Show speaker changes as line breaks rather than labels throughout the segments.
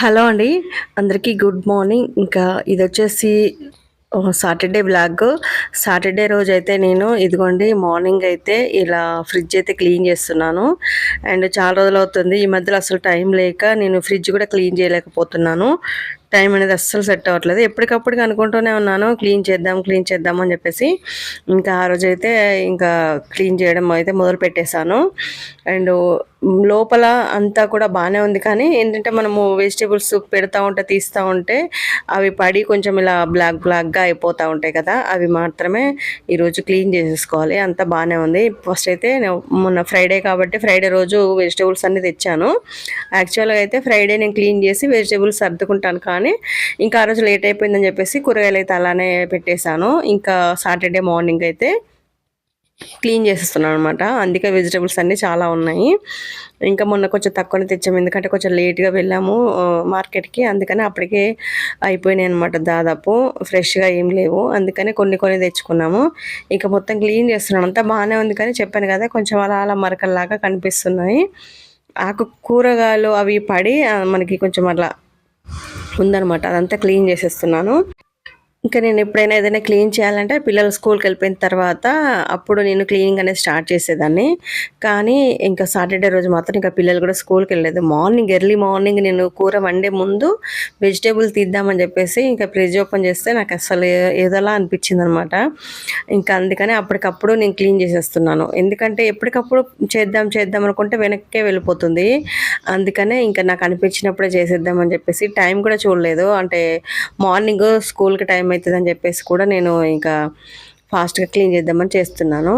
Hello అండి. అందరికీ good morning. ఇంకా ఇది వచ్చేసి సాటర్డే బ్లాగ్. సాటర్డే రోజు అయితే నేను ఇదిగోండి మార్నింగ్ అయితే ఇలా ఫ్రిడ్జ్ అయితే క్లీన్ చేస్తున్నాను. అండ్ చాలా రోజులు అవుతుంది. ఈ మధ్యలో అసలు టైం లేక నేను ఫ్రిడ్జ్ కూడా క్లీన్ చేయలేకపోతున్నాను. టైం అనేది అస్సలు సెట్ అవ్వట్లేదు. ఎప్పటికప్పుడు అనుకుంటూనే ఉన్నాను క్లీన్ చేద్దాం క్లీన్ చేద్దాం అని చెప్పేసి. ఇంకా ఆ రోజు అయితే ఇంకా క్లీన్ చేయడం అయితే మొదలు పెట్టేశాను అండ్ లోపల అంతా కూడా బాగానే ఉంది. కానీ ఏంటంటే మనము వెజిటేబుల్స్ పెడతా ఉంటే తీస్తూ ఉంటే అవి పడి కొంచెం ఇలా బ్లాక్ బ్లాక్గా అయిపోతూ ఉంటాయి కదా అవి మాత్రమే ఈరోజు క్లీన్ చేసేసుకోవాలి. అంతా బాగానే ఉంది. ఫస్ట్ అయితే మొన్న ఫ్రైడే కాబట్టి ఫ్రైడే రోజు వెజిటేబుల్స్ అన్ని తెచ్చాను. యాక్చువల్గా అయితే ఫ్రైడే నేను క్లీన్ చేసి వెజిటేబుల్స్ సర్దుకుంటాను. కానీ ఇంకా ఆ రోజు లేట్ అయిపోయిందని చెప్పేసి కూరగాయలు అయితే అలానే పెట్టేశాను. ఇంకా సాటర్డే మార్నింగ్ అయితే క్లీన్ చేసేస్తున్నాను అనమాట అందుకే వెజిటేబుల్స్ అన్నీ చాలా ఉన్నాయి. ఇంకా మొన్న కొంచెం తక్కువనే తెచ్చాము ఎందుకంటే కొంచెం లేట్గా వెళ్ళాము మార్కెట్కి. అందుకని అప్పటికే అయిపోయినాయి అనమాట దాదాపు. ఫ్రెష్గా ఏం లేవు. అందుకని కొన్ని కొన్ని తెచ్చుకున్నాము. ఇంకా మొత్తం క్లీన్ చేస్తున్నాను. అంతా బాగానే ఉంది కానీ చెప్పాను కదా కొంచెం అలా అలా మరకల్లాగా కనిపిస్తున్నాయి. ఆకు కూరగాయలు అవి పడి మనకి కొంచెం అట్లా ఉందనమాట అదంతా క్లీన్ చేసేస్తున్నాను. ఇంకా నేను ఎప్పుడైనా ఏదైనా క్లీన్ చేయాలంటే పిల్లలు స్కూల్కి వెళ్ళిపోయిన తర్వాత అప్పుడు నేను క్లీనింగ్ అనేది స్టార్ట్ చేసేదాన్ని. కానీ ఇంకా సాటర్డే రోజు మాత్రం ఇంకా పిల్లలు కూడా స్కూల్కి వెళ్ళలేదు. మార్నింగ్ ఎర్లీ మార్నింగ్ నేను కూర వండే ముందు వెజిటేబుల్ తీద్దామని చెప్పేసి ఇంకా ఫ్రిడ్జ్ ఓపెన్ చేస్తే నాకు అసలు ఏదోలా అనిపించింది అనమాట ఇంకా అందుకని అప్పటికప్పుడు నేను క్లీన్ చేసేస్తున్నాను. ఎందుకంటే ఎప్పటికప్పుడు చేద్దాం చేద్దాం అనుకుంటే వెనక్కే వెళ్ళిపోతుంది. అందుకనే ఇంకా నాకు అనిపించినప్పుడే చేసేద్దామని చెప్పేసి టైం కూడా చూడలేదు. అంటే మార్నింగ్ స్కూల్కి టైం అవుతుందని చెప్పేసి కూడా నేను ఇంకా ఫాస్ట్గా క్లీన్ చేద్దామని చేస్తున్నాను.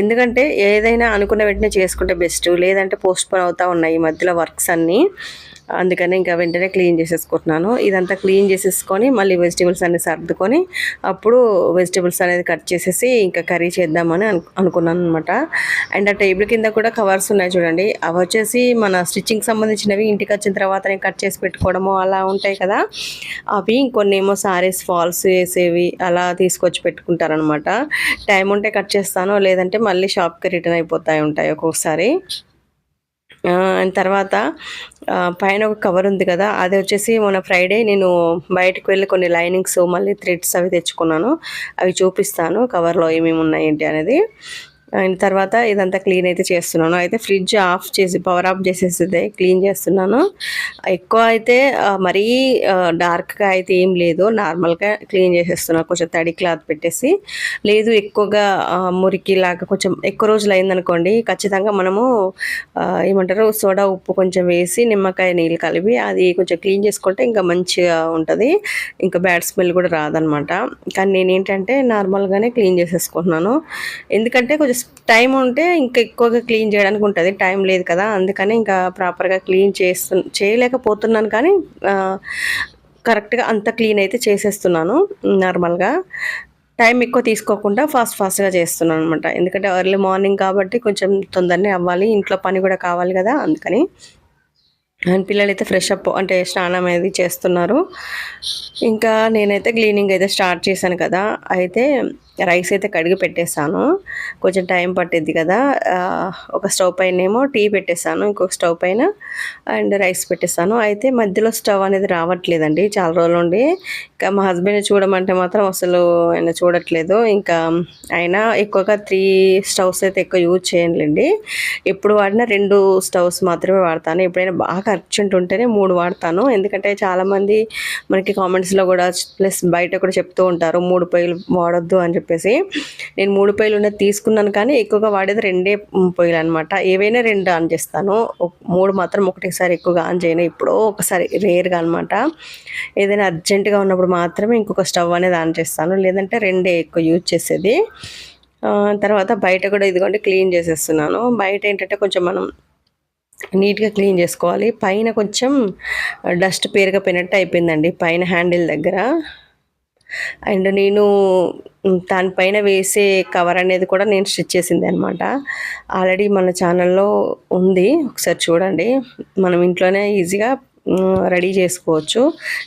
ఎందుకంటే ఏదైనా అనుకున్న వెంటనే చేసుకుంటే బెస్ట్. లేదంటే పోస్ట్పోన్ అవుతూ ఉన్నాయి ఈ మధ్యలో వర్క్స్ అన్నీ. అందుకని ఇంకా వెంటనే క్లీన్ చేసేసుకుంటున్నాను. ఇదంతా క్లీన్ చేసేసుకొని మళ్ళీ వెజిటేబుల్స్ అన్ని సర్దుకొని అప్పుడు వెజిటేబుల్స్ అనేది కట్ చేసేసి ఇంకా కర్రీ చేద్దామని అనుకున్నాను అనమాట అండ్ ఆ టేబుల్ కింద కూడా కవర్స్ ఉన్నాయి చూడండి. అవి వచ్చేసి మన స్టిచ్చింగ్ సంబంధించినవి ఇంటికి వచ్చిన తర్వాత కట్ చేసి పెట్టుకోవడము అలా ఉంటాయి కదా. అవి ఇంకొన్ని ఏమో సారీస్ ఫాల్స్ వేసేవి అలా తీసుకొచ్చి పెట్టుకుంటారనమాట టైం ఉంటే కట్ చేస్తాను లేదంటే మళ్ళీ షాప్కి రిటర్న్ అయిపోతాయి ఉంటాయి ఒక్కొక్కసారి. తర్వాత పైన ఒక కవర్ ఉంది కదా అది వచ్చేసి మొన్న ఫ్రైడే నేను బయటకు వెళ్ళి కొన్ని లైనింగ్స్ మళ్ళీ థ్రెడ్స్ అవి తెచ్చుకున్నాను. అవి చూపిస్తాను కవర్లో ఏమేమి ఉన్నాయి ఏంటి అనేది. అండ్ తర్వాత ఇదంతా క్లీన్ అయితే చేస్తున్నాను. అయితే ఫ్రిడ్జ్ ఆఫ్ చేసి పవర్ ఆఫ్ చేసేసి క్లీన్ చేస్తున్నాను. ఎక్కువ అయితే మరీ డార్క్గా అయితే ఏం లేదు. నార్మల్గా క్లీన్ చేసేస్తున్నాను కొంచెం తడి క్లాత్ పెట్టేసి. లేదు ఎక్కువగా మురికి లాగా కొంచెం ఎక్కువ రోజులు అయిందనుకోండి ఖచ్చితంగా మనము ఏమంటారు సోడా ఉప్పు కొంచెం వేసి నిమ్మకాయ నీళ్ళు కలిపి అది కొంచెం క్లీన్ చేసుకుంటే ఇంకా మంచిగా ఉంటుంది. ఇంకా బ్యాడ్ స్మెల్ కూడా రాదనమాట. కానీ నేను ఏంటంటే నార్మల్గానే క్లీన్ చేసేసుకుంటున్నాను. ఎందుకంటే కొంచెం టైం ఉంటే ఇంకా ఎక్కువగా క్లీన్ చేయడానికి ఉంటుంది. టైం లేదు కదా అందుకని ఇంకా ప్రాపర్గా క్లీన్ చేస్తు చేయలేకపోతున్నాను కానీ కరెక్ట్గా అంత క్లీన్ అయితే చేసేస్తున్నాను నార్మల్గా. టైం ఎక్కువ తీసుకోకుండా ఫాస్ట్ ఫాస్ట్గా చేస్తున్నాను అనమాట ఎందుకంటే ఎర్లీ మార్నింగ్ కాబట్టి కొంచెం తొందరనే అవ్వాలి ఇంట్లో పని కూడా కావాలి కదా అందుకని. అండ్ పిల్లలు అయితే ఫ్రెష్ అప్ అంటే స్నానం అనేది చేస్తున్నారు. ఇంకా నేనైతే క్లీనింగ్ అయితే స్టార్ట్ చేశాను కదా అయితే రైస్ అయితే కడిగి పెట్టేశాను. కొంచెం టైం పట్టిద్ది కదా. ఒక స్టవ్ పైన ఏమో టీ పెట్టేశాను ఇంకొక స్టవ్ పైన అండ్ రైస్ పెట్టేశాను. అయితే మధ్యలో స్టవ్ అనేది రావట్లేదండి చాలా రోజులు ఉండి ఇంకా మా హస్బెండ్ చూడమంటే మాత్రం అసలు ఆయన చూడట్లేదు. ఇంకా ఆయన ఎక్కువగా త్రీ స్టవ్స్ అయితే ఎక్కువ యూజ్ చేయండి ఎప్పుడు వాడినా రెండు స్టవ్స్ మాత్రమే వాడతాను. ఎప్పుడైనా బాగా అర్జెంట్ ఉంటేనే మూడు వాడతాను. ఎందుకంటే చాలామంది మనకి కామెంట్స్లో కూడా ప్లస్ బయట కూడా చెప్తూ ఉంటారు మూడు పొయ్యిలు వాడొద్దు అని చెప్పేసి నేను మూడు పొయ్యిలు ఉన్నది తీసుకున్నాను కానీ ఎక్కువగా వాడేది రెండే పొయ్యిలు అనమాట ఏవైనా రెండు ఆన్ చేస్తాను. మూడు మాత్రం ఒకటేసారి ఎక్కువగా ఆన్ చేయను. ఇప్పుడు ఒకసారి రేర్గా అనమాట ఏదైనా అర్జెంటుగా ఉన్నప్పుడు మాత్రమే ఇంకొక స్టవ్ అనేది ఆన్ చేస్తాను. లేదంటే రెండే ఎక్కువ యూజ్ చేసేది. తర్వాత బయట కూడా ఇదిగోండి క్లీన్ చేసేస్తున్నాను. బయట ఏంటంటే కొంచెం మనం నీట్గా క్లీన్ చేసుకోవాలి. పైన కొంచెం డస్ట్ పేరుకపోయినట్టు అయిపోయిందండి. పైన హ్యాండిల్ దగ్గర. అండ్ నేను దానిపైన వేసే కవర్ అనేది కూడా నేను స్టిచ్ చేసింది అనమాట ఆల్రెడీ మన ఛానల్లో ఉంది. ఒకసారి చూడండి. మనం ఇంట్లోనే ఈజీగా రెడీ చేసుకోవచ్చు.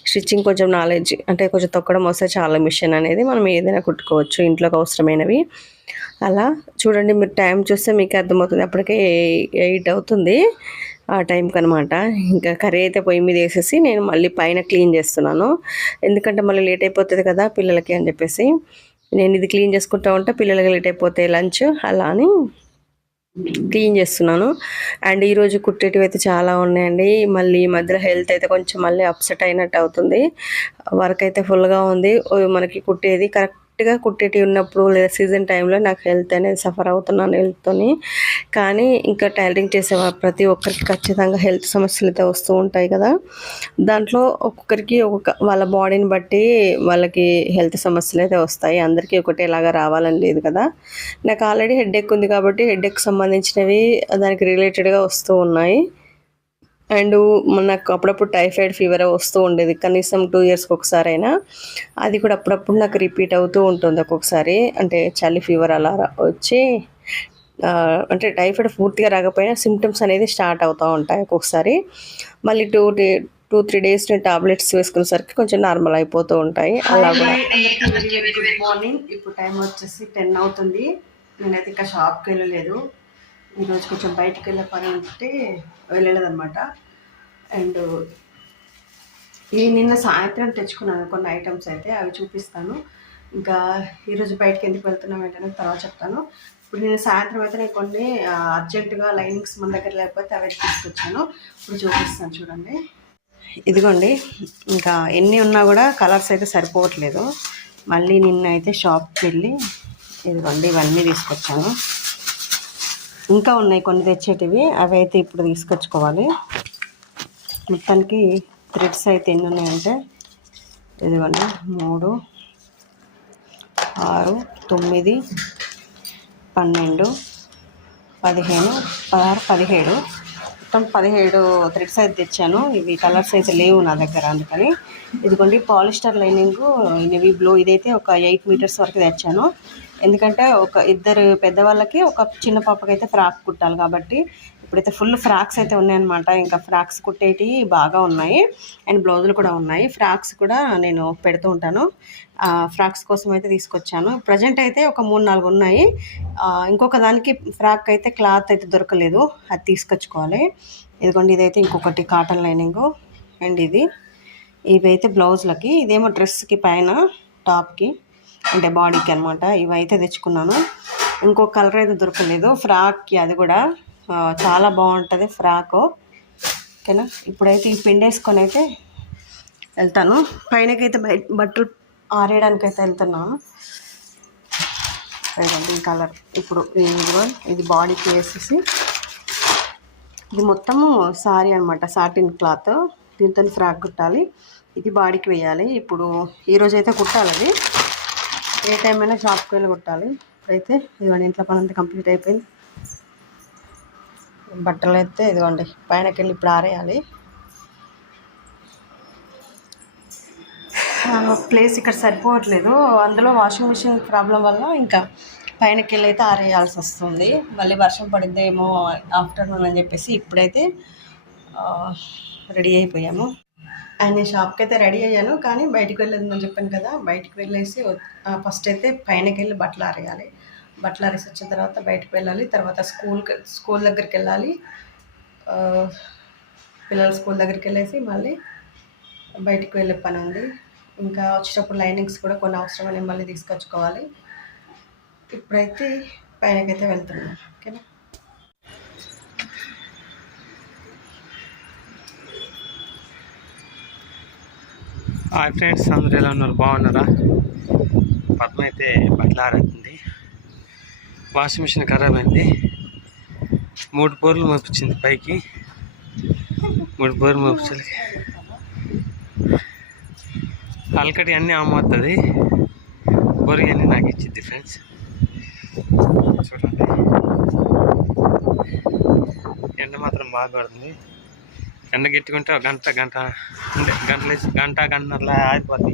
స్టిచ్చింగ్ కొంచెం నాలెడ్జ్ అంటే కొంచెం తొక్కడం వస్తే చాలా మిషన్ అనేది మనం ఏదైనా కుట్టుకోవచ్చు ఇంట్లోకి అవసరమైనవి. అలా చూడండి మీరు టైం చూస్తే మీకు అర్థమవుతుంది. అప్పటికే ఎయిట్ అవుతుంది. ఆ టైంకి అనమాట ఇంకా కర్రీ అయితే పొయ్యి మీద వేసేసి నేను మళ్ళీ పైన క్లీన్ చేస్తున్నాను. ఎందుకంటే మళ్ళీ లేట్ అయిపోతుంది కదా పిల్లలకి అని చెప్పేసి. నేను ఇది క్లీన్ చేసుకుంటా ఉంటే పిల్లలకి లేట్ అయిపోతే లంచ్ అలా అని క్లీన్ చేస్తున్నాను. అండ్ ఈరోజు కుట్టేటివి అయితే చాలా ఉన్నాయండి. మళ్ళీ ఈ మధ్యలో హెల్త్ అయితే కొంచెం మళ్ళీ అప్సెట్ అయినట్టు అవుతుంది. వర్క్ అయితే ఫుల్గా ఉంది. మనకి కుట్టేది కరెక్ట్ కరెక్ట్గా కుట్టేటివి ఉన్నప్పుడు లేదా సీజన్ టైంలో నాకు హెల్త్ అనేది సఫర్ అవుతున్నాను హెల్త్తోని కానీ ఇంకా టైలరింగ్ చేసే ప్రతి ఒక్కరికి ఖచ్చితంగా హెల్త్ సమస్యలు అయితే వస్తూ ఉంటాయి కదా. దాంట్లో ఒక్కొక్కరికి ఒక్కొక్క వాళ్ళ బాడీని బట్టి వాళ్ళకి హెల్త్ సమస్యలు అయితే వస్తాయి. అందరికీ ఒకటేలాగా రావాలని లేదు కదా. నాకు ఆల్రెడీ హెడేక్ ఉంది కాబట్టి హెడేక్ సంబంధించినవి దానికి రిలేటెడ్గా వస్తూ ఉన్నాయి. అండ్ నాకు అప్పుడప్పుడు టైఫాయిడ్ ఫీవర్ వస్తూ ఉండేది. కనీసం టూ ఇయర్స్కి ఒకసారి అయినా అది కూడా అప్పుడప్పుడు నాకు రిపీట్ అవుతూ ఉంటుంది ఒక్కొక్కసారి. అంటే చలి ఫీవర్ అలా వచ్చి అంటే టైఫాయిడ్ పూర్తిగా రాకపోయినా సిమ్టమ్స్ అనేది స్టార్ట్ అవుతూ ఉంటాయి ఒక్కొక్కసారి. మళ్ళీ two day two three days నేను టాబ్లెట్స్ వేసుకునేసరికి కొంచెం నార్మల్ అయిపోతూ ఉంటాయి. అలా కూడా. గుడ్ మార్నింగ్ ఇప్పుడు టైం వచ్చేసి టెన్ అవుతుంది. నేనైతే ఇంకా షాప్కి వెళ్ళలేదు. ఈరోజు కొంచెం బయటికి వెళ్ళే పని ఉంటే వెళ్ళలేదన్నమాట. అండ్ ఈ నిన్న సాయంత్రం తెచ్చుకున్నాను కొన్ని ఐటమ్స్ అయితే అవి చూపిస్తాను. ఇంకా ఈరోజు బయటకి ఎందుకు వెళ్తున్నాం ఏంటనే తర్వాత చెప్తాను. ఇప్పుడు నేను సాయంత్రం అయితే నేను కొన్ని అర్జెంటుగా లైనింగ్స్ మన దగ్గర లేకపోతే అవి తీసుకొచ్చాను. ఇప్పుడు చూపిస్తాను చూడండి. ఇదిగోండి ఇంకా ఎన్ని ఉన్నా కూడా కలర్స్ అయితే సరిపోవట్లేదు. మళ్ళీ నిన్న అయితే షాప్కి వెళ్ళి ఇదిగోండి ఇవన్నీ తీసుకొచ్చాను. ఇంకా ఉన్నాయి కొన్ని తెచ్చేటివి. అవి అయితే ఇప్పుడు తీసుకొచ్చుకోవాలి. మొత్తానికి థ్రెడ్స్ అయితే ఎన్ని ఉన్నాయంటే ఇదిగోండి మూడు ఆరు తొమ్మిది పన్నెండు పదిహేను పదహారు పదిహేడు. మొత్తం పదిహేడు థ్రెడ్స్ అయితే తెచ్చాను. ఇవి కలర్స్ అయితే లేవు నా దగ్గర అందుకని. ఇదిగోండి పాలిస్టర్ లైనింగ్ ఇవి బ్లూ ఇదైతే ఒక ఎయిట్ మీటర్స్ వరకు తెచ్చాను. ఎందుకంటే ఒక ఇద్దరు పెద్దవాళ్ళకి ఒక చిన్న పాపకి అయితే ఫ్రాక్ కుట్టాలి కాబట్టి ఇప్పుడైతే ఫుల్ ఫ్రాక్స్ అయితే ఉన్నాయన్నమాట. ఇంకా ఫ్రాక్స్ కుట్టేటివి బాగా ఉన్నాయి. అండ్ బ్లౌజులు కూడా ఉన్నాయి. ఫ్రాక్స్ కూడా నేను పెడుతూ ఉంటాను. ఫ్రాక్స్ కోసం అయితే తీసుకొచ్చాను. ప్రజెంట్ అయితే ఒక మూడు నాలుగు ఉన్నాయి. ఇంకొక దానికి ఫ్రాక్ అయితే క్లాత్ అయితే దొరకలేదు. అది తీసుకొచ్చుకోవాలి. ఇదిగోండి ఇదైతే ఇంకొకటి కాటన్ లైనింగ్. అండ్ ఇది. ఇవైతే బ్లౌజ్లకి. ఇదేమో డ్రెస్కి పైన టాప్కి. అంటే బాడీకి అనమాట ఇవైతే తెచ్చుకున్నాను. ఇంకో కలర్ అయితే దొరకలేదు. ఫ్రాక్కి అది కూడా చాలా బాగుంటుంది ఫ్రాక్. ఓకేనా? ఇప్పుడైతే ఈ పిండేసుకొని అయితే వెళ్తాను. పైనకైతే బయట బట్టలు ఆరేయడానికి అయితే వెళ్తున్నాను ఈ కలర్. ఇప్పుడు ఇది బాడీకి వేసేసి ఇది మొత్తము సారీ అనమాట సాటిన్ క్లాత్. దీంతో ఫ్రాక్ కుట్టాలి. ఇది బాడీకి వేయాలి. ఇప్పుడు ఈరోజైతే కుట్టాలి అది. ఏ టైం అయినా షాప్కి వెళ్ళి కొట్టాలి. ఇప్పుడైతే ఇదిగోండి ఇంట్లో పని అంతా కంప్లీట్ అయిపోయింది. బట్టలు అయితే ఇదిగోండి పైనకి వెళ్ళి ఇప్పుడు ఆరేయాలి. ప్లేస్ ఇక్కడ సరిపోవట్లేదు. అందులో వాషింగ్ మిషన్ ప్రాబ్లం వల్ల ఇంకా పైనకి వెళ్ళి అయితే ఆరేయాల్సి వస్తుంది. మళ్ళీ వర్షం పడిద్దేమో ఆఫ్టర్నూన్ అని చెప్పేసి ఇప్పుడైతే రెడీ అయిపోయాము. అండ్ నేను షాప్కి అయితే రెడీ అయ్యాను. కానీ బయటికి వెళ్ళేదని చెప్పాను కదా బయటికి వెళ్ళేసి ఫస్ట్ అయితే పైనకి వెళ్ళి బట్టలు ఆరేయాలి. బట్టలు ఆరేసి వచ్చిన తర్వాత బయటికి వెళ్ళాలి. తర్వాత స్కూల్కి స్కూల్ దగ్గరికి వెళ్ళాలి. పిల్లల పిల్లలు స్కూల్ దగ్గరికి వెళ్ళేసి మళ్ళీ బయటికి వెళ్ళే పని ఉంది. ఇంకా వచ్చేటప్పుడు లైనింగ్స్ కూడా కొన్ని అవసరమని మళ్ళీ తీసుకొచ్చుకోవాలి. ఇప్పుడైతే పైనకైతే వెళ్తున్నాను. ఓకేనా?
హాయ్ ఫ్రెండ్స్ అందరూ ఎలా ఉన్నారు? బాగున్నారా? పద్మ అయితే బట్టలు ఆరేస్తుంది వాషింగ్ మిషన్ ఖరాబ్ అయింది మూడు బోర్లు మోపించింది పైకి. మూడు బోర్లు మోపించాలి అలకటి అన్నీ అమ్మవుతుంది బోరి అన్నీ నాకు ఇచ్చింది ఫ్రెండ్స్. చూడండి. ఎండ మాత్రం బాగా పడుతుంది. ఎండ గెట్టుకుంటే ఒక గంట గంట అంటే గంటలు వేసి గంట గంటన్నర ఆగిపోద్ది.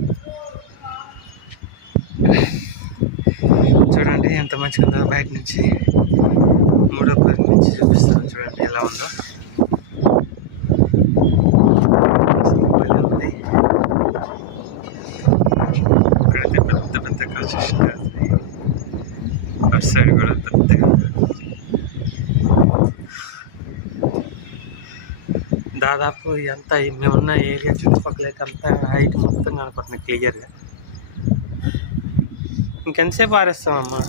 చూడండి ఎంత మంచిగా ఉందో బయట నుంచి. మూడో పది నుంచి చూపిస్తాను చూడండి ఎలా ఉందో అసలు భలే ఉంది. ఇక్కడైతే పెద్ద పెద్ద కన్స్ట్రక్షన్ చేస్తుంది అటు సైడ్ కూడా పెద్దగా దాదాపు ఎంత మేమున్న ఏరియా చుట్టుపక్కల అంతా హైట్ మొత్తం కనపడుతుంది క్లియర్గా. ఇంకెంతసేపు ఆరేస్తామమ్మా?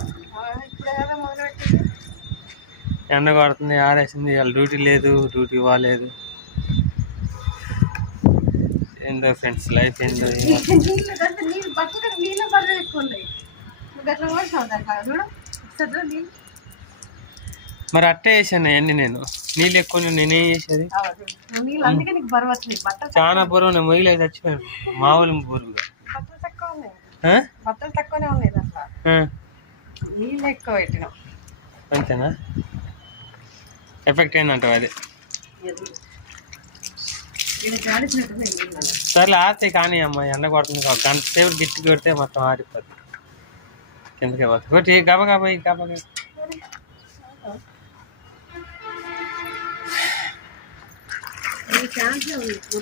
ఎండ కొడుతుంది ఆరేసింది వాళ్ళ డ్యూటీ లేదు డ్యూటీ ఇవ్వలేదు ఏందో ఫ్రెండ్స్ లైఫ్ ఏందో మరి అట్టే వేసాను అవన్నీ నేను. నీళ్ళు ఎక్కువ నేనేం చేసేది? చాలా బరువు నేను మొయ్యలేదు చచ్చిపోయాను మామూలు బరువుగా
బట్టలు తక్కువనే ఉన్నాయి నీళ్ళు ఎక్కువ పెట్టినాం
అంతేనా? ఎఫెక్ట్ ఏందంటావు అది? సర్లే ఆరితే కానీ అమ్మ ఎండ కొడుతుంది గంట సేపు గిట్టి కొడితే మొత్తం ఆరిపోద్ది. కిందకే పోతుంది. గబ గబ.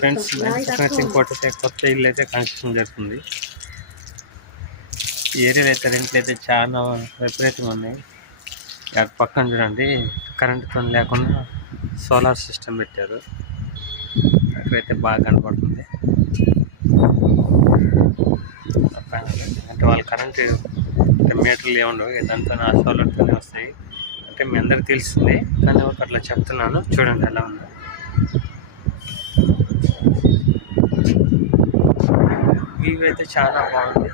ఫ్రెండ్స్ ఇంకోటి అయితే కొత్త ఇల్లు అయితే కన్స్ట్రక్షన్ జరుగుతుంది. ఏరియాలో అయితే రెంట్లు అయితే చాలా విపరీతంగా ఉన్నాయి. అటు పక్కన చూడండి కరెంటుతో లేకుండా సోలార్ సిస్టమ్ పెట్టారు. అక్కడైతే బాగా కనపడుతుంది. పైన అంటే వాళ్ళ కరెంటు అంటే మీటర్లు ఏముండవు ఇదంతా నా సోలార్తోనే వస్తాయి. అంటే మీ అందరికి తెలుస్తుంది కానీ ఒక అట్లా చెప్తున్నాను చూడండి ఎలా ఉందో. వ్యూ అయితే చాలా బాగుంది.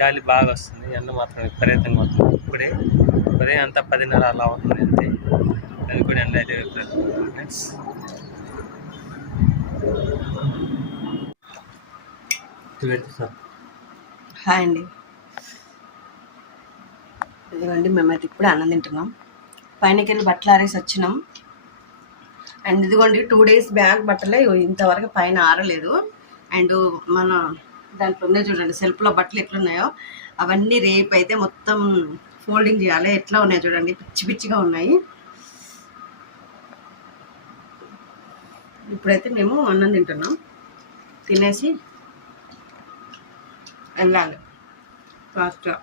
గాలి బాగా వస్తుంది. ఎండ మాత్రం విపరీతంగా వస్తుంది. ఇప్పుడే ఉదయం అంతా పదిన్నర అలా అవుతుంది అంతే. అది కూడా ఎండ అయితే ఫ్రెండ్స్
హాయ్ అండి. ఇదిగోండి మేమైతే ఇప్పుడు అన్నం తింటున్నాం. పైనకెళ్ళి బట్టలు ఆరేసి వచ్చినాం. అండ్ ఇదిగోండి టూ డేస్ బ్యాక్ బట్టలే ఇంతవరకు పైన ఆరలేదు. అండ్ మన దాంట్లో ఉన్నాయి చూడండి సెల్ఫ్లో బట్టలు ఎట్లున్నాయో అవన్నీ రేపు అయితే మొత్తం ఫోల్డింగ్ చేయాలి. ఎట్లా ఉన్నాయి చూడండి పిచ్చి పిచ్చిగా ఉన్నాయి. ఇప్పుడైతే మేము అన్నం తింటున్నాం. తినేసి వెళ్ళాలి. ఫాస్ట్గా.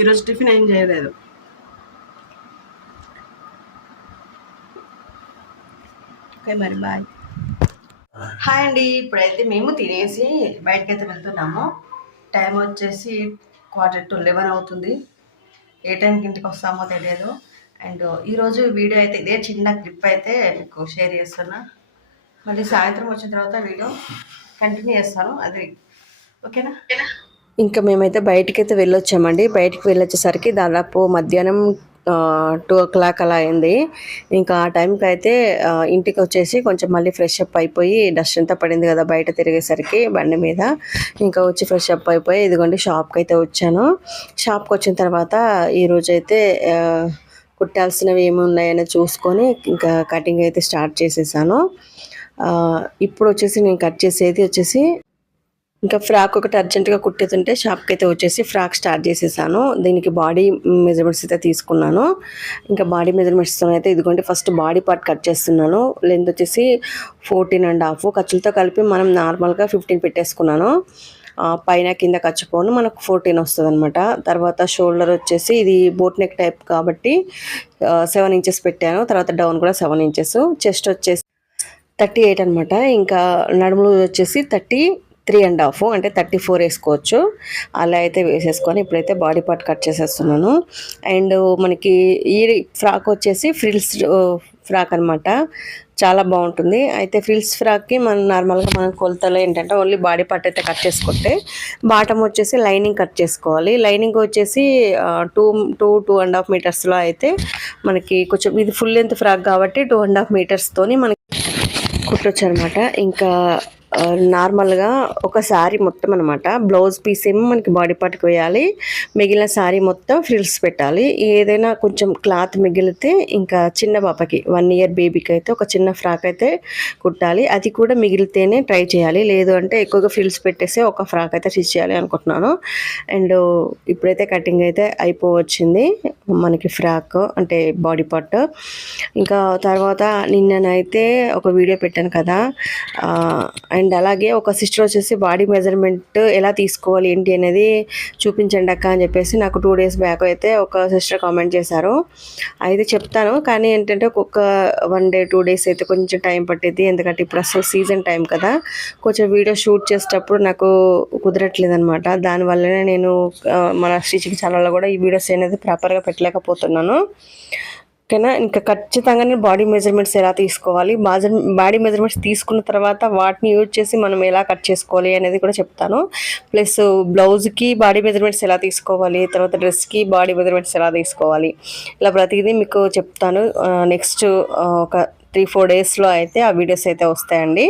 ఈరోజు టిఫిన్ ఏం చేయలేదు. ఓకే మరి బాయ్. హాయ్ అండి ఇప్పుడైతే మేము తినేసి బయటకైతే వెళ్తున్నాము. టైం వచ్చేసి క్వార్టర్ టు లెవెన్ అవుతుంది. ఏ టైంకి ఇంటికి వస్తామో తెలియదు. అండ్ ఈరోజు వీడియో అయితే ఇదే చిన్న క్లిప్ అయితే మీకు షేర్ చేస్తున్నా. మళ్ళీ సాయంత్రం వచ్చిన తర్వాత వీడియో కంటిన్యూ చేస్తాను. అది ఓకేనా?
ఇంకా మేమైతే బయటికి అయితే వెళ్ళొచ్చామండి. బయటికి వెళ్ళొచ్చేసరికి దాదాపు మధ్యాహ్నం టూ ఓ క్లాక్ అలా అయింది. ఇంకా ఆ టైంకి అయితే ఇంటికి వచ్చేసి కొంచెం మళ్ళీ ఫ్రెష్ అప్ అయిపోయి డస్ట్ అంతా పడింది కదా బయట తిరిగేసరికి బండి మీద. ఇంకా వచ్చి ఫ్రెష్ అప్ అయిపోయి ఇదిగోండి షాప్కి అయితే వచ్చాను. షాప్కి వచ్చిన తర్వాత ఈరోజు అయితే కుట్టాల్సినవి ఏమి ఉన్నాయని చూసుకొని ఇంకా కటింగ్ అయితే స్టార్ట్ చేసేసాను. ఇప్పుడు వచ్చేసి నేను కట్ చేసేది వచ్చేసి ఇంకా ఫ్రాక్ ఒకటి అర్జెంటుగా కుట్టేతుంటే షాప్కి అయితే వచ్చేసి ఫ్రాక్ స్టార్ట్ చేసేసాను. దీనికి బాడీ మెజర్మెంట్స్ అయితే తీసుకున్నాను. ఇంకా బాడీ మెజర్మెంట్స్ అయితే ఇదిగోండి ఫస్ట్ బాడీ పార్ట్ కట్ చేస్తున్నాను. లెంత్ వచ్చేసి ఫోర్టీన్ అండ్ హాఫ్. ఖర్చులతో కలిపి మనం నార్మల్గా ఫిఫ్టీన్ పెట్టేసుకున్నాను. పైన కింద ఖర్చుపోను మనకు ఫోర్టీన్ వస్తుంది అనమాట తర్వాత షోల్డర్ వచ్చేసి ఇది బోట్ నెక్ టైప్ కాబట్టి సెవెన్ ఇంచెస్ పెట్టాను. తర్వాత డౌన్ కూడా సెవెన్ ఇంచెస్. చెస్ట్ వచ్చేసి థర్టీ ఎయిట్ అనమాట ఇంకా నడుములు వచ్చేసి థర్టీ త్రీ అండ్ హాఫ్ అంటే థర్టీ ఫోర్ వేసుకోవచ్చు. అలా అయితే వేసేసుకొని ఇప్పుడైతే బాడీ పార్ట్ కట్ చేసేస్తున్నాను. అండ్ మనకి ఈ ఫ్రాక్ వచ్చేసి ఫ్రిల్స్ ఫ్రాక్ అన్నమాట. చాలా బాగుంటుంది. అయితే ఫ్రిల్స్ ఫ్రాక్కి మనం నార్మల్గా మనం కొలతలో ఏంటంటే ఓన్లీ బాడీ పార్ట్ అయితే కట్ చేసుకుంటే బాటమ్ వచ్చేసి లైనింగ్ కట్ చేసుకోవాలి. లైనింగ్ వచ్చేసి two two two and half మీటర్స్లో అయితే మనకి కొంచెం ఇది ఫుల్ లెంత్ ఫ్రాక్ కాబట్టి టూ అండ్ హాఫ్ మీటర్స్తోని మనకి కుట్టొచ్చు అనమాట ఇంకా నార్మల్గా ఒక శారీ మొత్తం అనమాట బ్లౌజ్ పీస్ ఏమో మనకి బాడీ పార్ట్కి వేయాలి. మిగిలిన శారీ మొత్తం ఫ్రిల్స్ పెట్టాలి. ఏదైనా కొంచెం క్లాత్ మిగిలితే ఇంకా చిన్న పాపకి వన్ ఇయర్ బేబీకి అయితే ఒక చిన్న ఫ్రాక్ అయితే కుట్టాలి. అది కూడా మిగిలితేనే ట్రై చేయాలి. లేదు అంటే ఎక్కువగా ఫ్రిల్స్ పెట్టేసి ఒక ఫ్రాక్ అయితే స్టిచ్ చేయాలి అనుకుంటున్నాను. అండ్ ఇప్పుడైతే కటింగ్ అయితే అయిపోవచ్చింది. మనకి ఫ్రాక్ అంటే బాడీ పార్ట్. ఇంకా తర్వాత నిన్ననైతే ఒక వీడియో పెట్టాను కదా. అండ్ అండ్ అలాగే ఒక సిస్టర్ వచ్చేసి బాడీ మెజర్మెంట్ ఎలా తీసుకోవాలి ఏంటి అనేది చూపించండి అక్క అని చెప్పేసి నాకు టూ డేస్ బ్యాక్ అయితే ఒక సిస్టర్ కామెంట్ చేశారు. అయితే చెప్తాను కానీ ఏంటంటే ఒక్కొక్క వన్ డే టూ డేస్ అయితే కొంచెం టైం పట్టేది ఎందుకంటే ఇప్పుడు అసలు సీజన్ టైం కదా. కొంచెం వీడియో షూట్ చేసేటప్పుడు నాకు కుదరట్లేదు అనమాట దానివల్లనే నేను మన స్టిచింగ్ ఛానల్లో కూడా ఈ వీడియోస్ అనేది ప్రాపర్గా పెట్టలేకపోతున్నాను. ఓకేనా? ఇంకా ఖచ్చితంగా నేను బాడీ మెజర్మెంట్స్ ఎలా తీసుకోవాలి? బాజర్ బాడీ మెజర్మెంట్స్ తీసుకున్న తర్వాత వాటిని యూజ్ చేసి మనం ఎలా కట్ చేసుకోవాలి అనేది కూడా చెప్తాను. ప్లస్ బ్లౌజ్కి బాడీ మెజర్మెంట్స్ ఎలా తీసుకోవాలి? తర్వాత డ్రెస్కి బాడీ మెజర్మెంట్స్ ఎలా తీసుకోవాలి? ఇలా ప్రతిదీ మీకు చెప్తాను. నెక్స్ట్ ఒక త్రీ ఫోర్ డేస్లో అయితే ఆ వీడియోస్ అయితే వస్తాయండి.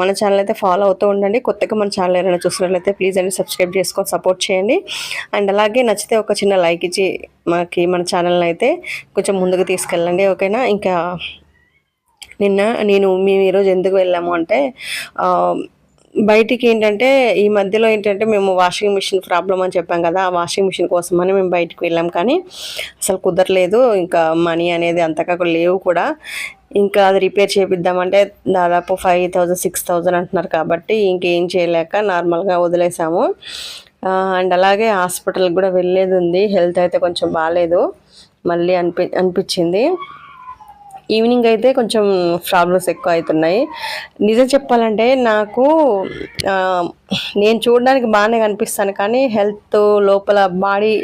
మన ఛానల్ అయితే ఫాలో అవుతూ ఉండండి. కొత్తగా మన ఛానల్ ఏమైనా చూసినట్లయితే ప్లీజ్ అండి సబ్స్క్రైబ్ చేసుకొని సపోర్ట్ చేయండి. అండ్ అలాగే నచ్చితే ఒక చిన్న లైక్ ఇచ్చి మనకి మన ఛానల్ని అయితే కొంచెం ముందుకు తీసుకెళ్ళండి ఓకేనా ఇంకా నిన్న నేను మేము ఈరోజు ఎందుకు వెళ్ళాము అంటే బయటికి ఏంటంటే ఈ మధ్యలో ఏంటంటే మేము వాషింగ్ మిషన్ ప్రాబ్లం అని చెప్పాం కదా ఆ వాషింగ్ మిషన్ కోసమని మేము బయటికి వెళ్ళాం. కానీ అసలు కుదరలేదు. ఇంకా మనీ అనేది అంతగా లేవు కూడా. ఇంకా అది రిపేర్ చేపిద్దామంటే దాదాపు ఫైవ్ థౌజండ్ సిక్స్ థౌజండ్ అంటున్నారు కాబట్టి ఇంకేం చేయలేక నార్మల్గా వదిలేసాము. అండ్ అలాగే హాస్పిటల్కి కూడా వెళ్ళేది ఉంది హెల్త్ అయితే కొంచెం బాగాలేదు మళ్ళీ అనిపి అనిపించింది. ఈవినింగ్ అయితే కొంచెం ప్రాబ్లమ్స్ ఎక్కువ అవుతున్నాయి. నిజం చెప్పాలంటే నాకు నేను చూడడానికి బాగానే కనిపిస్తాను కానీ హెల్త్ లోపల బాడీ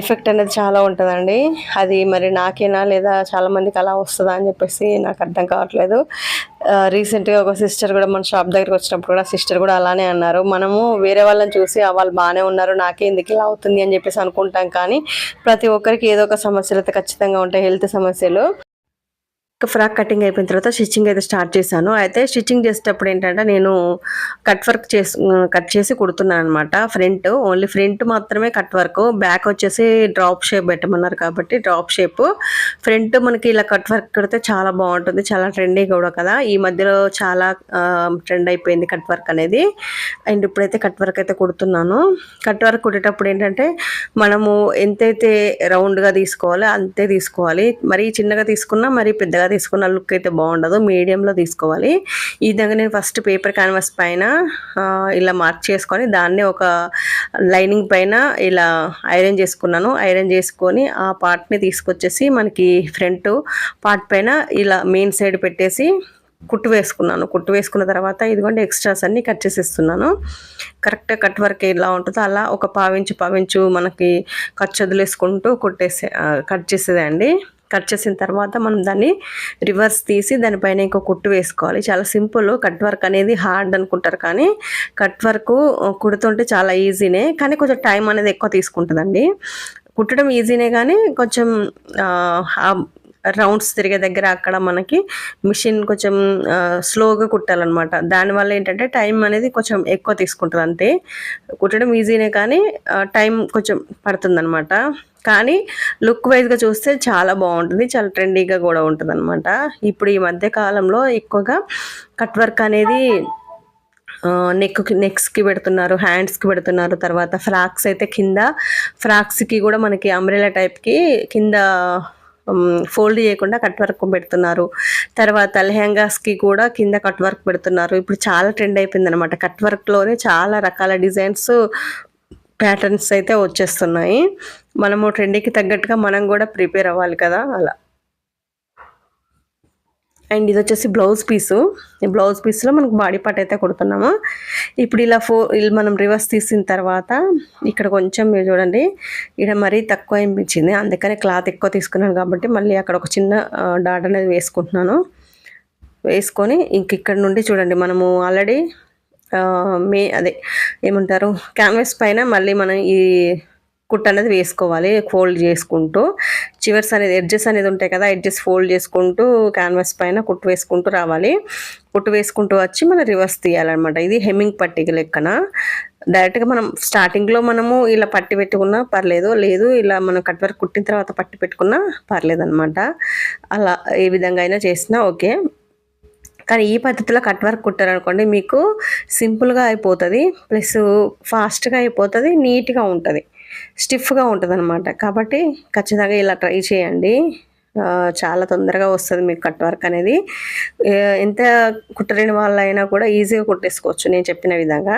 ఎఫెక్ట్ అనేది చాలా ఉంటుందండి. అది మరి నాకేనా లేదా చాలామందికి అలా వస్తుందా అని చెప్పేసి నాకు అర్థం కావట్లేదు. రీసెంట్గా ఒక సిస్టర్ కూడా మన షాప్ దగ్గరికి వచ్చినప్పుడు కూడా సిస్టర్ కూడా అలానే అన్నారు. మనము వేరే వాళ్ళని చూసి వాళ్ళు బాగానే ఉన్నారు నాకే ఎందుకు ఇలా అవుతుంది? అని చెప్పేసి అనుకుంటాం కానీ ప్రతి ఒక్కరికి ఏదో ఒక సమస్యలు అయితే ఖచ్చితంగా ఉంటాయి హెల్త్ సమస్యలు. ఫ్రాక్ కటింగ్ అయిపోయిన తర్వాత స్టిచ్చింగ్ అయితే స్టార్ట్ చేశాను. అయితే స్టిచ్చింగ్ చేసేటప్పుడు ఏంటంటే నేను కట్ వర్క్ చేసి కట్ చేసి కుడుతున్నాను అనమాట ఫ్రంట్ ఓన్లీ ఫ్రంట్ మాత్రమే కట్ వర్క్. బ్యాక్ వచ్చేసి డ్రాప్ షేప్ పెట్టమన్నారు కాబట్టి డ్రాప్ షేప్. ఫ్రంట్ మనకి ఇలా కట్ వర్క్ కడితే చాలా బాగుంటుంది. చాలా ట్రెండీ కూడా కదా. ఈ మధ్యలో చాలా ట్రెండ్ అయిపోయింది కట్ వర్క్ అనేది. అండ్ ఇప్పుడైతే కట్ వర్క్ అయితే కుడుతున్నాను. కట్ వర్క్ కుట్టేటప్పుడు ఏంటంటే మనము ఎంతైతే రౌండ్గా తీసుకోవాలో అంతే తీసుకోవాలి. మరీ చిన్నగా తీసుకున్నా మరీ పెద్దగా తీసుకున్న లుక్ అయితే బాగుండదు. మీడియంలో తీసుకోవాలి. ఈ విధంగా నేను ఫస్ట్ పేపర్ క్యాన్వాస్ పైన ఇలా మార్క్ చేసుకొని దాన్ని ఒక లైనింగ్ పైన ఇలా ఐరన్ చేసుకున్నాను. ఐరన్ చేసుకొని ఆ పార్ట్ని తీసుకొచ్చేసి మనకి ఫ్రంట్ పార్ట్ పైన ఇలా మెయిన్ సైడ్ పెట్టేసి కుట్టు వేసుకున్నాను. కుట్టు వేసుకున్న తర్వాత ఇదిగోండి ఎక్స్ట్రాస్ అన్ని కట్ చేసేస్తున్నాను. కరెక్ట్గా కట్ వర్క్ ఎలా ఉంటుందో అలా ఒక పావించు పావించు మనకి ఖర్చు వదిలేసుకుంటూ కుట్టేసే కట్ చేసేదండి. కట్ చేసిన తర్వాత మనం దాన్ని రివర్స్ తీసి దానిపైన ఇంకో కుట్టు వేసుకోవాలి. చాలా సింపుల్ కట్ వర్క్ అనేది హార్డ్ అనుకుంటారు కానీ కట్ వర్క్ కుడుతుంటే చాలా ఈజీనే కానీ కొంచెం టైం అనేది ఎక్కువ తీసుకుంటుందండి. కుట్టడం ఈజీనే కానీ కొంచెం రౌండ్స్ తిరిగే దగ్గర అక్కడ మనకి మిషన్ కొంచెం స్లోగా కుట్టాలన్నమాట. దానివల్ల ఏంటంటే టైం అనేది కొంచెం ఎక్కువ తీసుకుంటుంది అంతే. కుట్టడం ఈజీనే కానీ టైం కొంచెం పడుతుందన్నమాట. కానీ లుక్ వైజ్గా చూస్తే చాలా బాగుంటుంది. చాలా ట్రెండీగా కూడా ఉంటుంది అనమాట ఇప్పుడు ఈ మధ్య కాలంలో ఎక్కువగా కట్ వర్క్ అనేది నెక్ నెక్స్కి పెడుతున్నారు హ్యాండ్స్కి పెడుతున్నారు. తర్వాత ఫ్రాక్స్ అయితే కింద ఫ్రాక్స్కి కూడా మనకి అంబ్రెలా టైప్కి కింద ఫోల్డ్ చేయకుండా కట్ వర్క్ పెడుతున్నారు. తర్వాత లెహంగాస్కి కూడా కింద కట్ వర్క్ పెడుతున్నారు. ఇప్పుడు చాలా ట్రెండ్ అయిపోయింది అనమాట కట్ వర్క్లోనే చాలా రకాల డిజైన్స్ ప్యాటర్న్స్ అయితే వచ్చేస్తున్నాయి. మనము ట్రెండ్కి తగ్గట్టుగా మనం కూడా ప్రిపేర్ అవ్వాలి కదా? అలా. అండ్ ఇది వచ్చేసి బ్లౌజ్ పీసు. ఈ బ్లౌజ్ పీస్లో మనకు బాడీ పార్ట్ అయితే కుడుతున్నాము. ఇప్పుడు ఇలా ఫో ఇలా మనం రివర్స్ తీసిన తర్వాత ఇక్కడ కొంచెం మీరు చూడండి ఇక్కడ మరీ తక్కువ అనిపించింది. అందుకనే క్లాత్ ఎక్కువ తీసుకున్నాను కాబట్టి మళ్ళీ అక్కడ ఒక చిన్న డాట్ అనేది వేసుకుంటున్నాను. వేసుకొని ఇంక ఇక్కడ నుండి చూడండి మనము ఆల్రెడీ మే అదే ఏమంటారు క్యాన్వాస్ పైన మళ్ళీ మనం ఈ కుట్ అనేది వేసుకోవాలి ఫోల్డ్ చేసుకుంటూ. చివర్స్ అనేది ఎడ్జెస్ అనేది ఉంటాయి కదా ఎడ్జెస్ ఫోల్డ్ చేసుకుంటూ క్యాన్వాస్ పైన కుట్టు వేసుకుంటూ రావాలి. కుట్టు వేసుకుంటూ వచ్చి మనం రివర్స్ తీయాలన్నమాట. ఇది హెమ్మింగ్ పట్టిక లెక్కన. డైరెక్ట్గా మనం స్టార్టింగ్లో మనము ఇలా పట్టి పెట్టుకున్నా పర్లేదు లేదు ఇలా మనం కట్ వర్క్ కుట్టిన తర్వాత పట్టి పెట్టుకున్నా పర్లేదు అనమాట అలా ఏ విధంగా అయినా చేసినా ఓకే. కానీ ఈ పద్ధతిలో కట్ వర్క్ కుట్టారనుకోండి మీకు సింపుల్గా అయిపోతుంది ప్లస్ ఫాస్ట్గా అయిపోతుంది నీట్గా ఉంటుంది. స్టిఫ్గా ఉంటుంది అనమాట కాబట్టి ఖచ్చితంగా ఇలా ట్రై చేయండి. చాలా తొందరగా వస్తుంది మీకు కట్ వర్క్ అనేది. ఎంత కుట్టలేని వాళ్ళైనా కూడా ఈజీగా కుట్టేసుకోవచ్చు నేను చెప్పిన విధంగా.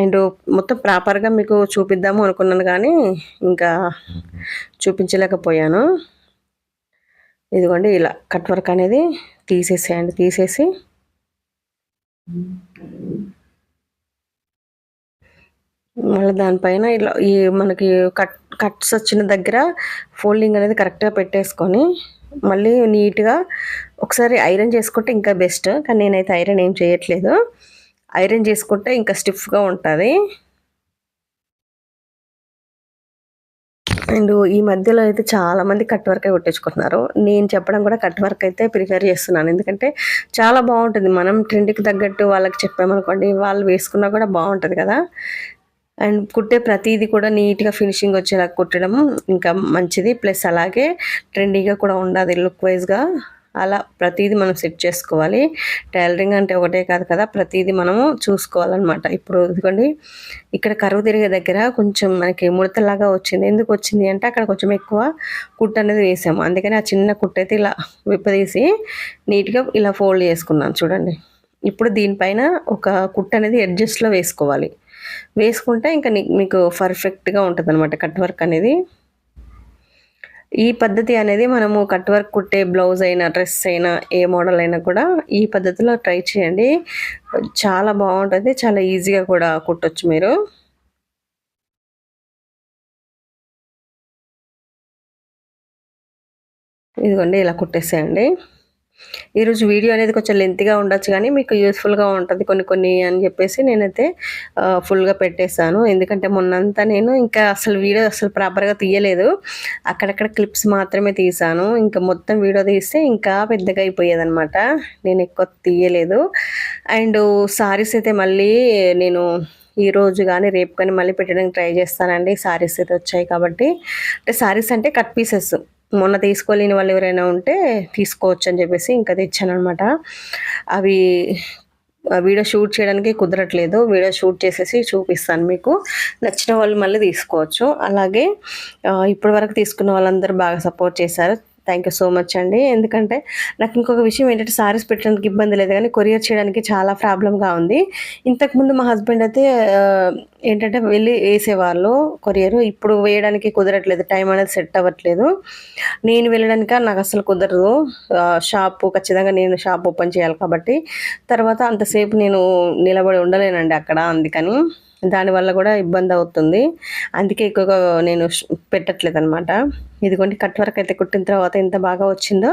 అండ్ మొత్తం ప్రాపర్గా మీకు చూపిద్దాము అనుకున్నాను కానీ ఇంకా చూపించలేకపోయాను. ఇదిగోండి ఇలా కట్ వర్క్ అనేది తీసేసేయండి తీసేసి. మళ్ళీ దానిపైన ఇలా ఈ మనకి కట్ కట్స్ వచ్చిన దగ్గర ఫోల్డింగ్ అనేది కరెక్ట్గా పెట్టేసుకొని మళ్ళీ నీట్గా ఒకసారి ఐరన్ చేసుకుంటే ఇంకా బెస్ట్. కానీ నేనైతే ఐరన్ ఏం చేయట్లేదు. ఐరన్ చేసుకుంటే ఇంకా స్టిఫ్గా ఉంటుంది. అండ్ ఈ మధ్యలో అయితే చాలా మంది కట్ వర్క్ కొట్టించుకుంటున్నారు. నేను చెప్పడం కూడా కట్ వర్క్ అయితే ప్రిఫర్ చేస్తున్నాను. ఎందుకంటే చాలా బాగుంటుంది. మనం ట్రెండ్కి తగ్గట్టు వాళ్ళకి చెప్పామనుకోండి వాళ్ళు వేసుకున్నా కూడా బాగుంటుంది కదా. అండ్ కుట్టే ప్రతిదీ కూడా నీట్గా ఫినిషింగ్ వచ్చేలా కుట్టడం ఇంకా మంచిది. ప్లస్ అలాగే ట్రెండీగా కూడా ఉండాలి లుక్ వైజ్గా. అలా ప్రతిదీ మనం సెట్ చేసుకోవాలి. టైలరింగ్ అంటే ఒకటే కాదు కదా ప్రతిదీ మనము చూసుకోవాలన్నమాట. ఇప్పుడు ఎందుకండి ఇక్కడ కరువు తిరిగే దగ్గర కొంచెం మనకి ముడతలాగా వచ్చింది. ఎందుకు వచ్చింది అంటే అక్కడ కొంచెం ఎక్కువ కుట్ట అనేది వేసాము. అందుకని ఆ చిన్న కుట్టు అయితే ఇలా విప్పదీసి నీట్గా ఇలా ఫోల్డ్ చేసుకున్నాను. చూడండి. ఇప్పుడు దీనిపైన ఒక కుట్ట అనేది అడ్జస్ట్లో వేసుకోవాలి. వేసుకుంటే ఇంకా నీ- మీకు పర్ఫెక్ట్గా ఉంటుంది అనమాట కట్ వర్క్ అనేది. ఈ పద్ధతి అనేది మనము కట్ వర్క్ కుట్టే బ్లౌజ్ అయినా డ్రెస్ అయినా ఏ మోడల్ అయినా కూడా ఈ పద్ధతిలో ట్రై చేయండి. చాలా బాగుంటుంది చాలా ఈజీగా కూడా కుట్టొచ్చు మీరు. ఇదిగోండి ఇలా కుట్టేసేయండి. ఈరోజు వీడియో అనేది కొంచెం లెంత్గా ఉండొచ్చు కానీ మీకు యూస్ఫుల్గా ఉంటుంది కొన్ని కొన్ని అని చెప్పేసి నేనైతే ఫుల్గా పెట్టేశాను. ఎందుకంటే మొన్నంతా నేను ఇంకా అసలు వీడియో అసలు ప్రాపర్గా తీయలేదు. అక్కడక్కడ క్లిప్స్ మాత్రమే తీసాను ఇంకా మొత్తం వీడియో తీస్తే ఇంకా పెద్దగా అయిపోయేదనమాట నేను ఎక్కువ తీయలేదు. అండ్ సారీస్ అయితే మళ్ళీ నేను ఈ రోజు కానీ రేపు కానీ మళ్ళీ పెట్టడానికి ట్రై చేస్తానండి. సారీస్ అయితే వచ్చాయి కాబట్టి. అంటే సారీస్ అంటే కట్ పీసెస్. మొన్న తీసుకోలేని వాళ్ళు ఎవరైనా ఉంటే తీసుకోవచ్చు అని చెప్పేసి ఇంకా తెచ్చాను అనమాట అవి వీడియో షూట్ చేయడానికి కుదరట్లేదు. వీడియో షూట్ చేసేసి చూపిస్తాను మీకు. నచ్చిన వాళ్ళు మళ్ళీ తీసుకోవచ్చు. అలాగే ఇప్పటి వరకు తీసుకున్న వాళ్ళందరూ బాగా సపోర్ట్ చేశారు. థ్యాంక్ యూ సో మచ్ అండి. ఎందుకంటే నాకు ఇంకొక విషయం ఏంటంటే సారీస్ పెట్టడానికి ఇబ్బంది లేదు కానీ కొరియర్ చేయడానికి చాలా ప్రాబ్లంగా ఉంది. ఇంతకుముందు మా హస్బెండ్ అయితే ఏంటంటే వెళ్ళి వేసేవాళ్ళు కొరియర్. ఇప్పుడు వేయడానికి కుదరట్లేదు. టైం అనేది సెట్ అవ్వట్లేదు. నేను వెళ్ళడానిక? నాకు అసలు కుదరదు. షాపు ఖచ్చితంగా నేను షాప్ ఓపెన్ చేయాలి కాబట్టి. తర్వాత అంతసేపు నేను నిలబడి ఉండలేనండి అక్కడ అందుకని. దానివల్ల కూడా ఇబ్బంది అవుతుంది. అందుకే ఎక్కువగా నేను పెట్టట్లేదు అనమాట ఇదిగోండి కట్ వరకు అయితే కుట్టిన తర్వాత ఎంత బాగా వచ్చిందో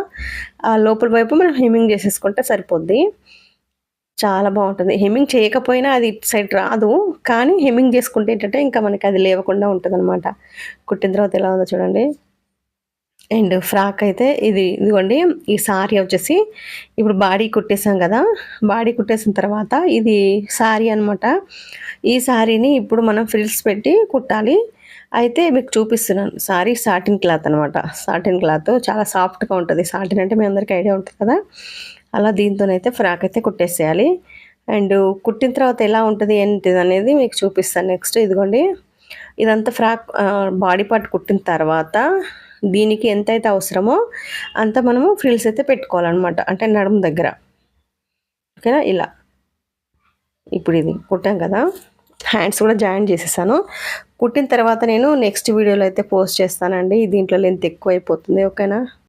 ఆ లోపల వైపు మనం హెమ్మింగ్ చేసేసుకుంటే సరిపోద్ది. చాలా బాగుంటుంది. హెమ్మింగ్ చేయకపోయినా అది ఇటు సైడ్ రాదు కానీ హెమ్మింగ్ చేసుకుంటే ఏంటంటే ఇంకా మనకి అది లేవకుండా ఉంటుంది అనమాట కుట్టిన తర్వాత ఎలా ఉందో చూడండి. అండ్ ఫ్రాక్ అయితే ఇది ఇదిగోండి ఈ సారీ వచ్చేసి ఇప్పుడు బాడీ కుట్టేసాం కదా బాడీ కుట్టేసిన తర్వాత ఇది సారీ అనమాట ఈ సారీని ఇప్పుడు మనం ఫ్రిల్స్ పెట్టి కుట్టాలి. అయితే మీకు చూపిస్తున్నాను సారీ సాటిన్ క్లాత్ అనమాట సాటిన్ క్లాత్ చాలా సాఫ్ట్గా ఉంటుంది. సాటిన్ అంటే మీ అందరికీ ఐడియా ఉంటుంది కదా. అలా దీంతోనైతే ఫ్రాక్ అయితే కుట్టేసేయాలి. అండ్ కుట్టిన తర్వాత ఎలా ఉంటుంది ఏంటిది అనేది మీకు చూపిస్తాను. నెక్స్ట్ ఇదిగోండి ఇదంతా ఫ్రాక్ బాడీ పార్ట్ కుట్టిన తర్వాత దీనికి ఎంత అయితే అవసరమో అంత మనము ఫ్రిల్స్ అయితే పెట్టుకోవాలన్నమాట. అంటే నడుము దగ్గర. ఓకేనా? ఇలా. ఇప్పుడు ఇది కుట్టాం కదా. హ్యాండ్స్ కూడా జాయిన్ చేసేసాను. కుట్టిన తర్వాత నేను నెక్స్ట్ వీడియోలో అయితే పోస్ట్ చేస్తానండి. దీంట్లో లెంత్ ఎక్కువ అయిపోతుంది ఓకేనా?